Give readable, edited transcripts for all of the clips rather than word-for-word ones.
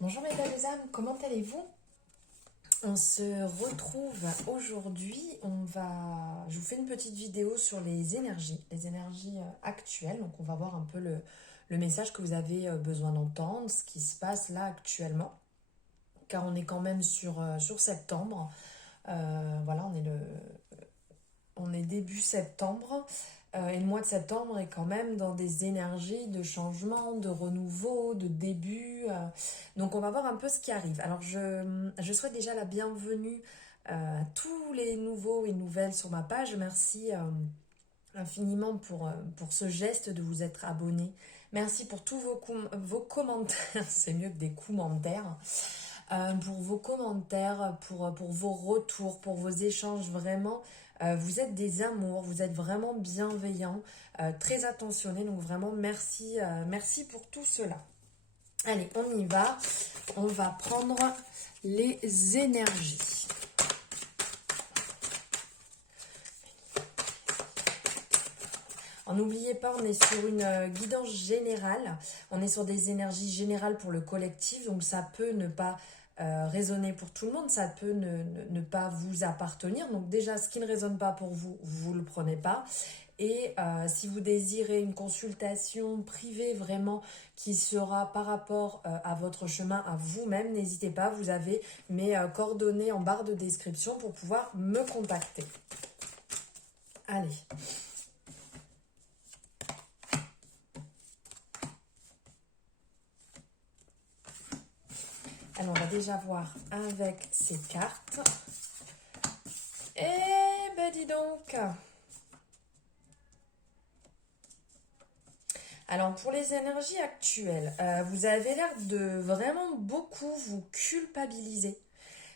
Bonjour mes belles âmes, comment allez-vous? On se retrouve aujourd'hui, je vous fais une petite vidéo sur les énergies actuelles. Donc on va voir un peu le message que vous avez besoin d'entendre, ce qui se passe là actuellement. Car on est quand même sur septembre. Voilà, on est début septembre. Et le mois de septembre est quand même dans des énergies de changement, de renouveau, de début. Donc on va voir un peu ce qui arrive. Alors je souhaite déjà la bienvenue à tous les nouveaux et nouvelles sur ma page. Merci infiniment pour ce geste de vous être abonné. Merci pour tous vos commentaires. C'est mieux que des commentaires. Pour vos commentaires, pour vos retours, pour vos échanges, vraiment. Vous êtes des amours, vous êtes vraiment bienveillants, très attentionnés, donc vraiment merci, merci pour tout cela. Allez, on y va. On va prendre les énergies. N'oubliez pas, on est sur une guidance générale, on est sur des énergies générales pour le collectif, donc ça peut ne pas résonner pour tout le monde, ça peut ne pas vous appartenir. Donc déjà, ce qui ne résonne pas pour vous, vous ne le prenez pas. Et si vous désirez une consultation privée vraiment qui sera par rapport à votre chemin, à vous-même, n'hésitez pas, vous avez mes coordonnées en barre de description pour pouvoir me contacter. Allez. Alors, on va déjà voir avec ces cartes. Eh ben, dis donc. Alors, pour les énergies actuelles, vous avez l'air de vraiment beaucoup vous culpabiliser,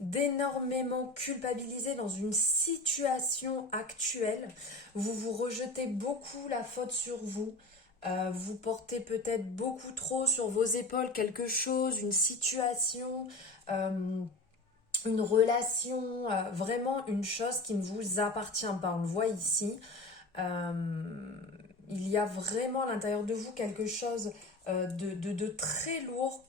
d'énormément culpabiliser dans une situation actuelle. Vous vous rejetez beaucoup la faute sur vous. Vous portez peut-être beaucoup trop sur vos épaules quelque chose, une situation, une relation, vraiment une chose qui ne vous appartient pas. On le voit ici. Il y a vraiment à l'intérieur de vous quelque chose de très lourd.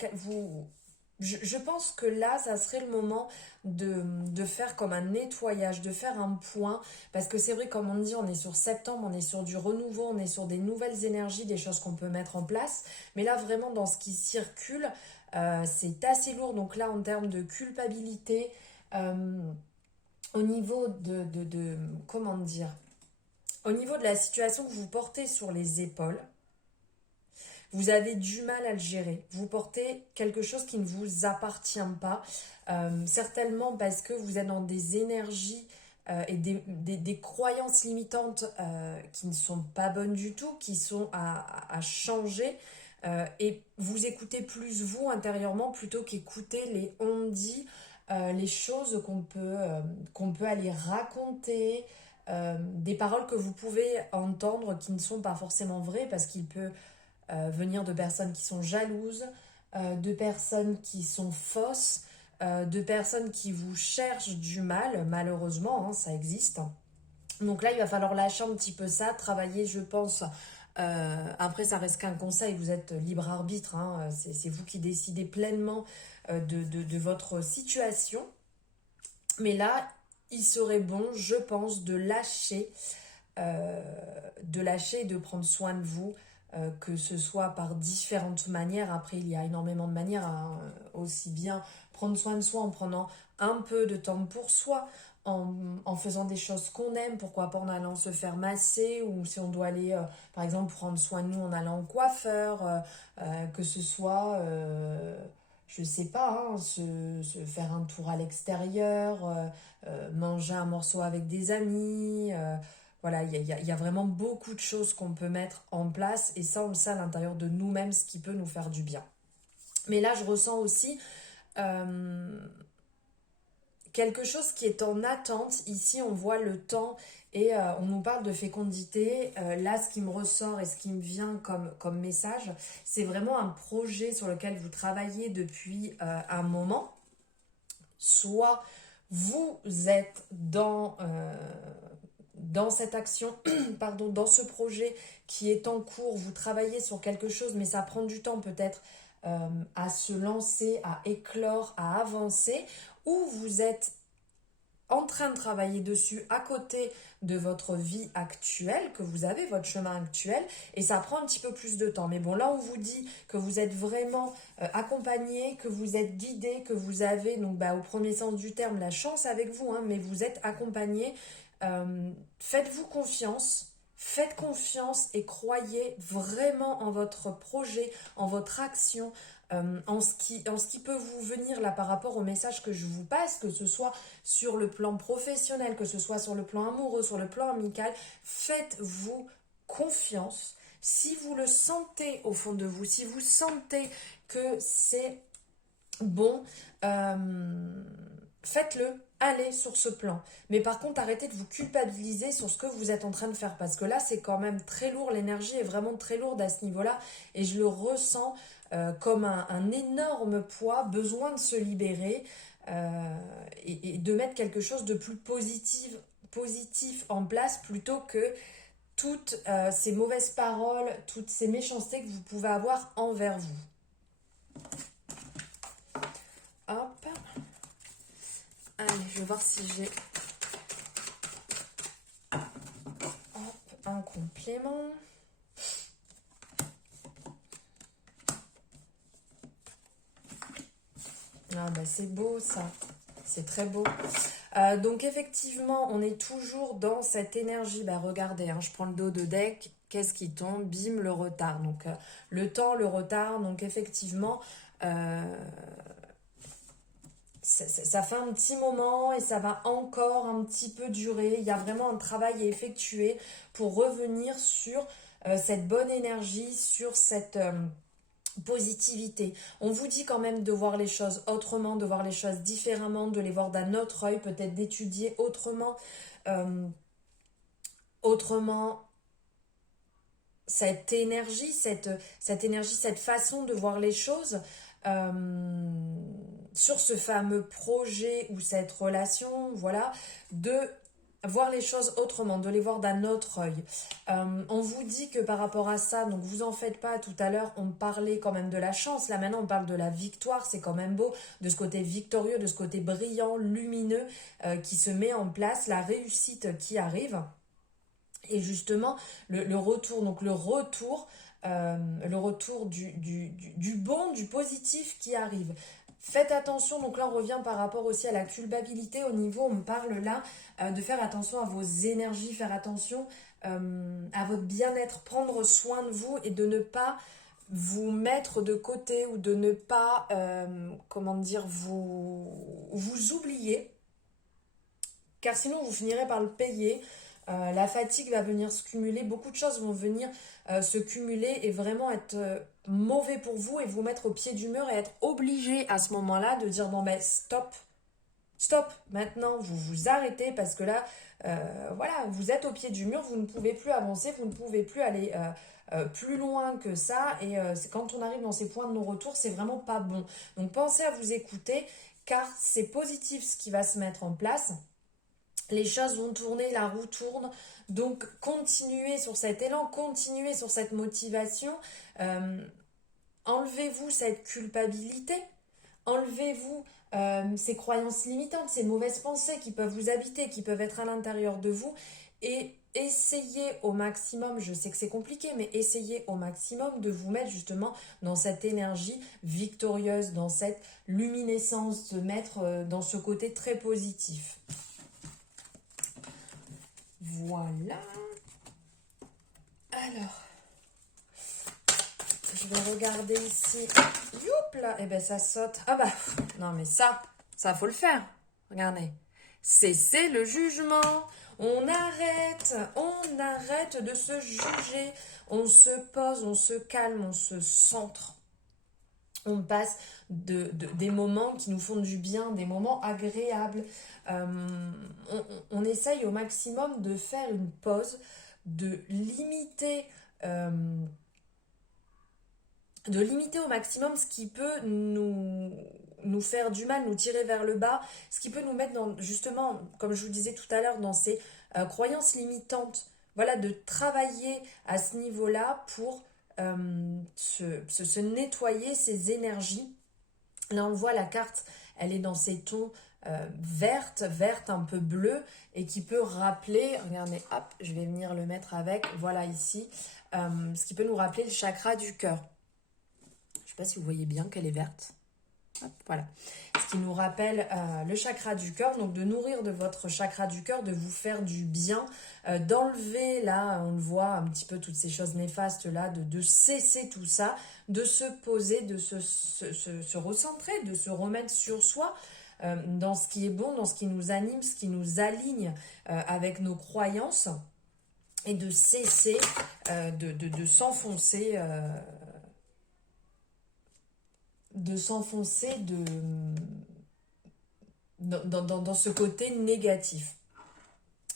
Je pense que là, ça serait le moment de faire comme un nettoyage, de faire un point. Parce que c'est vrai, comme on dit, on est sur septembre, on est sur du renouveau, on est sur des nouvelles énergies, des choses qu'on peut mettre en place. Mais là, vraiment, dans ce qui circule, c'est assez lourd. Donc là, en termes de culpabilité, au niveau comment dire, au niveau de la situation que vous portez sur les épaules, vous avez du mal à le gérer. Vous portez quelque chose qui ne vous appartient pas. Certainement parce que vous êtes dans des énergies et des croyances limitantes qui ne sont pas bonnes du tout, qui sont à changer. Et vous écoutez plus vous intérieurement plutôt qu'écouter les on-dit, les choses qu'on peut aller raconter, des paroles que vous pouvez entendre qui ne sont pas forcément vraies parce qu'il peut venir de personnes qui sont jalouses, de personnes qui sont fausses, de personnes qui vous cherchent du mal, malheureusement, hein, ça existe. Donc là, il va falloir lâcher un petit peu ça, travailler, je pense. Après, ça reste qu'un conseil, vous êtes libre arbitre, hein, c'est vous qui décidez pleinement de votre situation. Mais là, il serait bon, je pense, de lâcher et de prendre soin de vous, que ce soit par différentes manières. Après, il y a énormément de manières, hein, aussi bien prendre soin de soi en prenant un peu de temps pour soi, en faisant des choses qu'on aime, pourquoi pas en allant se faire masser, ou si on doit aller, par exemple, prendre soin de nous en allant au coiffeur, que ce soit... je sais pas, hein, se faire un tour à l'extérieur, manger un morceau avec des amis, voilà, il y a vraiment beaucoup de choses qu'on peut mettre en place et ça, on le sait à l'intérieur de nous-mêmes, ce qui peut nous faire du bien. Mais là, je ressens aussi euh, quelque chose qui est en attente. Ici, on voit le temps et on nous parle de fécondité. Là, ce qui me ressort et ce qui me vient comme message, c'est vraiment un projet sur lequel vous travaillez depuis un moment. Soit vous êtes dans cette action, pardon, dans ce projet qui est en cours, vous travaillez sur quelque chose, mais ça prend du temps peut-être à se lancer, à éclore, à avancer, ou vous êtes en train de travailler dessus à côté de votre vie actuelle, que vous avez votre chemin actuel, et ça prend un petit peu plus de temps. Mais bon, là on vous dit que vous êtes vraiment accompagné, que vous êtes guidé, que vous avez, donc au premier sens du terme, la chance avec vous, hein, mais vous êtes accompagné. Faites-vous confiance. Faites confiance et croyez vraiment en votre projet, en votre action, en ce qui peut vous venir là par rapport au message que je vous passe, que ce soit sur le plan professionnel, que ce soit sur le plan amoureux, sur le plan amical. Faites-vous confiance. Si vous le sentez au fond de vous, si vous sentez que c'est bon, faites-le, allez sur ce plan. Mais par contre, arrêtez de vous culpabiliser sur ce que vous êtes en train de faire, parce que là, c'est quand même très lourd, l'énergie est vraiment très lourde à ce niveau-là, et je le ressens comme un énorme poids, besoin de se libérer, et de mettre quelque chose de plus positif en place, plutôt que toutes ces mauvaises paroles, toutes ces méchancetés que vous pouvez avoir envers vous. Hop. Allez, je vais voir si j'ai un complément. Ah bah c'est beau ça, c'est très beau. Donc effectivement, on est toujours dans cette énergie. Bah regardez, hein, je prends le dos de deck, qu'est-ce qui tombe? Bim, le retard. Donc le temps, le retard. Donc effectivement, ça fait un petit moment et ça va encore un petit peu durer. Il y a vraiment un travail à effectuer pour revenir sur cette bonne énergie, sur cette positivité. On vous dit quand même de voir les choses autrement, de voir les choses différemment, de les voir d'un autre œil, peut-être d'étudier autrement cette énergie, cette façon de voir les choses. Sur ce fameux projet ou cette relation, voilà, de voir les choses autrement, de les voir d'un autre œil. On vous dit que par rapport à ça, donc vous en faites pas, tout à l'heure on parlait quand même de la chance, là maintenant on parle de la victoire, c'est quand même beau, de ce côté victorieux, de ce côté brillant, lumineux qui se met en place, la réussite qui arrive. Et justement, le retour, donc le retour du bon, du positif qui arrive. Faites attention, donc là on revient par rapport aussi à la culpabilité au niveau, on me parle là de faire attention à vos énergies, faire attention à votre bien-être, prendre soin de vous et de ne pas vous mettre de côté ou de ne pas, vous oublier, car sinon vous finirez par le payer. La fatigue va venir se cumuler, beaucoup de choses vont venir se cumuler et vraiment être mauvais pour vous et vous mettre au pied du mur et être obligé à ce moment-là de dire non mais stop, maintenant vous vous arrêtez parce que là, voilà, vous êtes au pied du mur, vous ne pouvez plus avancer, vous ne pouvez plus aller plus loin que ça et c'est quand on arrive dans ces points de non-retour, c'est vraiment pas bon. Donc pensez à vous écouter car c'est positif ce qui va se mettre en place. Les choses vont tourner, la roue tourne, donc continuez sur cet élan, continuez sur cette motivation, enlevez-vous cette culpabilité, enlevez-vous ces croyances limitantes, ces mauvaises pensées qui peuvent vous habiter, qui peuvent être à l'intérieur de vous, et essayez au maximum, je sais que c'est compliqué, mais essayez au maximum de vous mettre justement dans cette énergie victorieuse, dans cette luminescence, de mettre dans ce côté très positif. Voilà. Alors, je vais regarder ici. Youp là. Eh ben ça saute. Ah bah, non mais ça faut le faire. Regardez. Cessez le jugement. On arrête de se juger. On se pose, on se calme, on se centre. On passe des moments qui nous font du bien, des moments agréables. On essaye au maximum de faire une pause, de limiter au maximum ce qui peut nous faire du mal, nous tirer vers le bas, ce qui peut nous mettre dans, justement, comme je vous disais tout à l'heure, dans ces croyances limitantes. Voilà, de travailler à ce niveau-là pour se nettoyer ces énergies. Là, on le voit, la carte, elle est dans ces tons verte un peu bleu, et qui peut rappeler, regardez, hop, je vais venir le mettre avec, voilà ici, ce qui peut nous rappeler le chakra du cœur. Je ne sais pas si vous voyez bien qu'elle est verte. Hop, voilà. Ce qui nous rappelle le chakra du cœur, donc de nourrir de votre chakra du cœur, de vous faire du bien, d'enlever, là, on le voit un petit peu, toutes ces choses néfastes là, de cesser tout ça, de se poser, de se recentrer, de se remettre sur soi, dans ce qui est bon, dans ce qui nous anime, ce qui nous aligne avec nos croyances, et de cesser de s'enfoncer, dans ce côté négatif.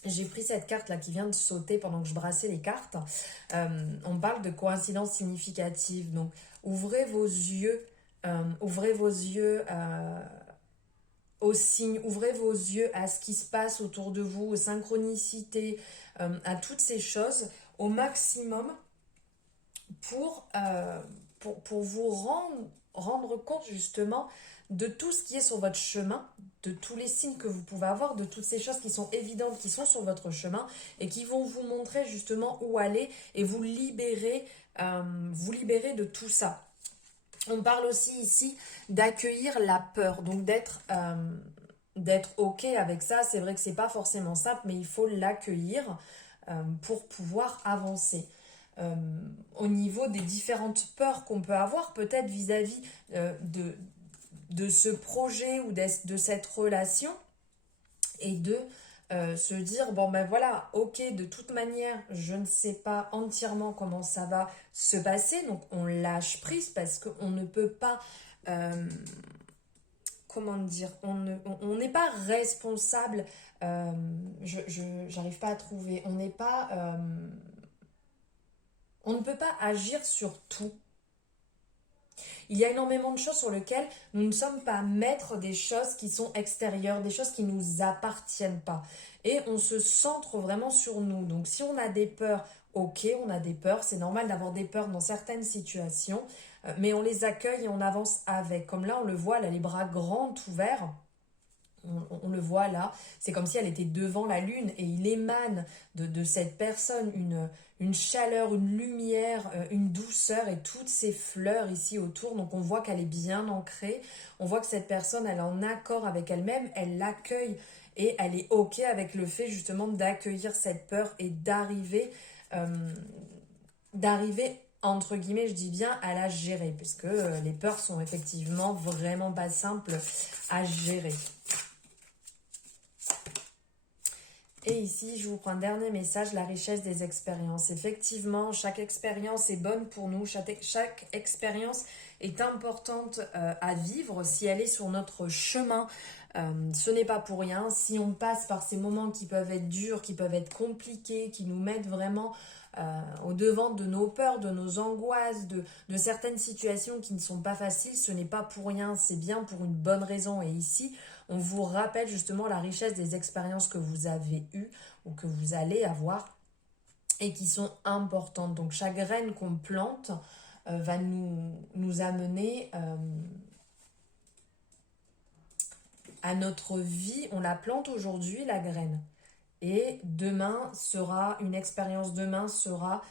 J'ai pris cette carte là qui vient de sauter pendant que je brassais les cartes. On parle de coïncidence significative. Donc ouvrez vos yeux, aux signes, ouvrez vos yeux à ce qui se passe autour de vous, aux synchronicités, à toutes ces choses au maximum pour vous rendre compte justement de tout ce qui est sur votre chemin, de tous les signes que vous pouvez avoir, de toutes ces choses qui sont évidentes, qui sont sur votre chemin et qui vont vous montrer justement où aller et vous libérer de tout ça. On parle aussi ici d'accueillir la peur, donc d'être OK avec ça. C'est vrai que c'est pas forcément simple, mais il faut l'accueillir pour pouvoir avancer. Au niveau des différentes peurs qu'on peut avoir, peut-être vis-à-vis de ce projet ou de cette relation, et de se dire, bon ben voilà, ok, de toute manière, je ne sais pas entièrement comment ça va se passer, donc on lâche prise parce qu'on ne peut pas, comment dire, on n'est pas responsable, j'arrive pas à trouver, on n'est pas, on ne peut pas agir sur tout. Il y a énormément de choses sur lesquelles nous ne sommes pas maîtres, des choses qui sont extérieures, des choses qui ne nous appartiennent pas. Et on se centre vraiment sur nous. Donc si on a des peurs, ok, on a des peurs, c'est normal d'avoir des peurs dans certaines situations, mais on les accueille et on avance avec. Comme là, on le voit, elle a les bras grands ouverts. On le voit là, c'est comme si elle était devant la lune, et il émane de cette personne une chaleur, une lumière, une douceur, et toutes ces fleurs ici autour. Donc on voit qu'elle est bien ancrée, on voit que cette personne, elle est en accord avec elle-même, elle l'accueille, et elle est ok avec le fait justement d'accueillir cette peur et d'arriver entre guillemets, je dis bien, à la gérer, puisque les peurs sont effectivement vraiment pas simples à gérer. Et ici, je vous prends un dernier message, la richesse des expériences. Effectivement, chaque expérience est bonne pour nous, chaque expérience est importante à vivre si elle est sur notre chemin. Ce n'est pas pour rien. Si on passe par ces moments qui peuvent être durs, qui peuvent être compliqués, qui nous mettent vraiment au devant de nos peurs, de nos angoisses, de certaines situations qui ne sont pas faciles, ce n'est pas pour rien, c'est bien pour une bonne raison. Et ici, on vous rappelle justement la richesse des expériences que vous avez eues ou que vous allez avoir et qui sont importantes. Donc chaque graine qu'on plante va nous amener à notre vie. On la plante aujourd'hui, la graine. Et demain sera une expérience, demain sera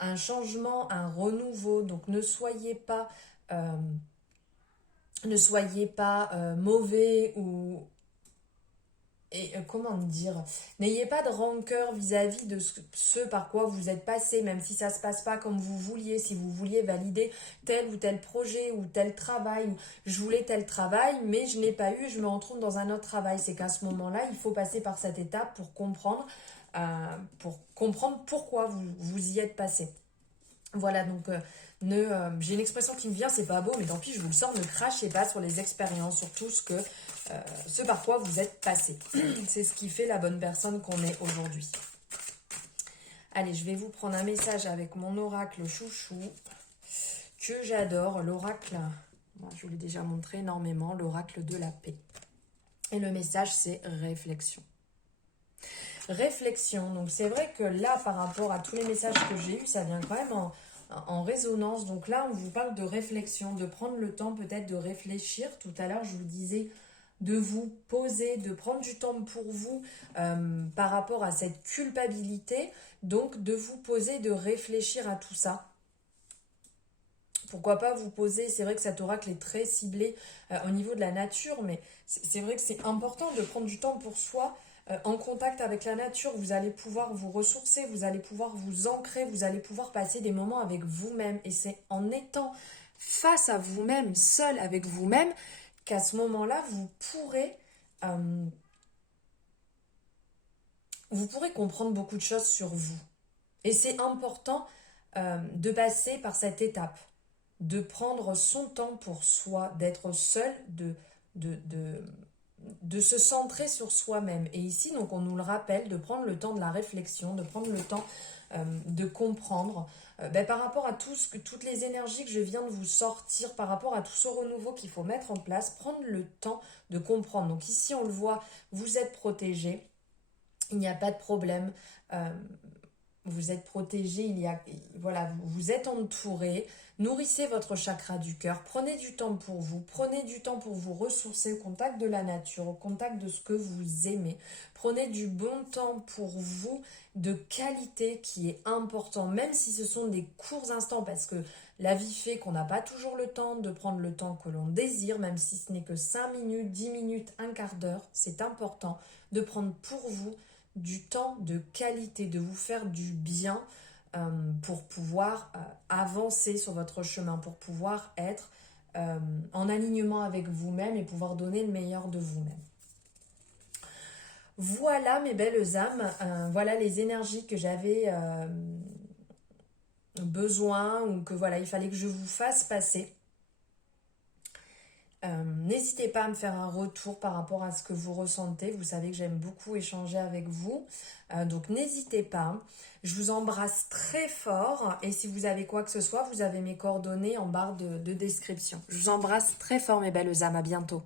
un changement, un renouveau. Donc ne soyez pas mauvais ou comment dire, n'ayez pas de rancœur vis-à-vis de ce par quoi vous êtes passé, même si ça se passe pas comme vous vouliez. Si vous vouliez valider tel ou tel projet ou tel travail, ou je voulais tel travail mais je n'ai pas eu, je me retrouve dans un autre travail, c'est qu'à ce moment-là il faut passer par cette étape pour comprendre pourquoi vous y êtes passé. Voilà, donc j'ai une expression qui me vient, c'est pas beau, mais tant pis, je vous le sors, ne crachez pas sur les expériences, sur tout ce par quoi vous êtes passé. C'est ce qui fait la bonne personne qu'on est aujourd'hui. Allez, je vais vous prendre un message avec mon oracle chouchou, que j'adore, l'oracle, je vous l'ai déjà montré énormément, l'oracle de la paix. Et le message, c'est réflexion. réflexion. Donc c'est vrai que là, par rapport à tous les messages que j'ai eus, ça vient quand même en résonance. Donc là, on vous parle de réflexion, de prendre le temps peut-être de réfléchir. Tout à l'heure, je vous disais de vous poser, de prendre du temps pour vous par rapport à cette culpabilité. Donc de vous poser, de réfléchir à tout ça. Pourquoi pas vous poser, c'est vrai que cet oracle est très ciblé au niveau de la nature, mais c'est vrai que c'est important de prendre du temps pour soi, en contact avec la nature. Vous allez pouvoir vous ressourcer, vous allez pouvoir vous ancrer, vous allez pouvoir passer des moments avec vous-même. Et c'est en étant face à vous-même, seul avec vous-même, qu'à ce moment-là, euh, vous pourrez comprendre beaucoup de choses sur vous. Et c'est important de passer par cette étape, de prendre son temps pour soi, d'être seul, de, de, de se centrer sur soi-même. Et ici, donc, on nous le rappelle, de prendre le temps de la réflexion, de prendre le temps de comprendre par rapport à toutes les énergies que je viens de vous sortir, par rapport à tout ce renouveau qu'il faut mettre en place, prendre le temps de comprendre. Donc ici, on le voit, vous êtes protégé, il n'y a pas de problème. Vous êtes protégé, voilà, vous êtes entouré. Nourrissez votre chakra du cœur, prenez du temps pour vous, prenez du temps pour vous ressourcer au contact de la nature, au contact de ce que vous aimez. Prenez du bon temps pour vous, de qualité, qui est important, même si ce sont des courts instants, parce que la vie fait qu'on n'a pas toujours le temps de prendre le temps que l'on désire, même si ce n'est que 5 minutes, 10 minutes, un quart d'heure. C'est important de prendre pour vous du temps de qualité, de vous faire du bien pour pouvoir avancer sur votre chemin, pour pouvoir être en alignement avec vous-même et pouvoir donner le meilleur de vous-même. Voilà mes belles âmes, voilà les énergies que j'avais besoin ou que voilà, il fallait que je vous fasse passer. N'hésitez pas à me faire un retour par rapport à ce que vous ressentez. Vous savez que j'aime beaucoup échanger avec vous. Donc n'hésitez pas. Je vous embrasse très fort. Et si vous avez quoi que ce soit, vous avez mes coordonnées en barre de description. Je vous embrasse très fort mes belles âmes. À bientôt.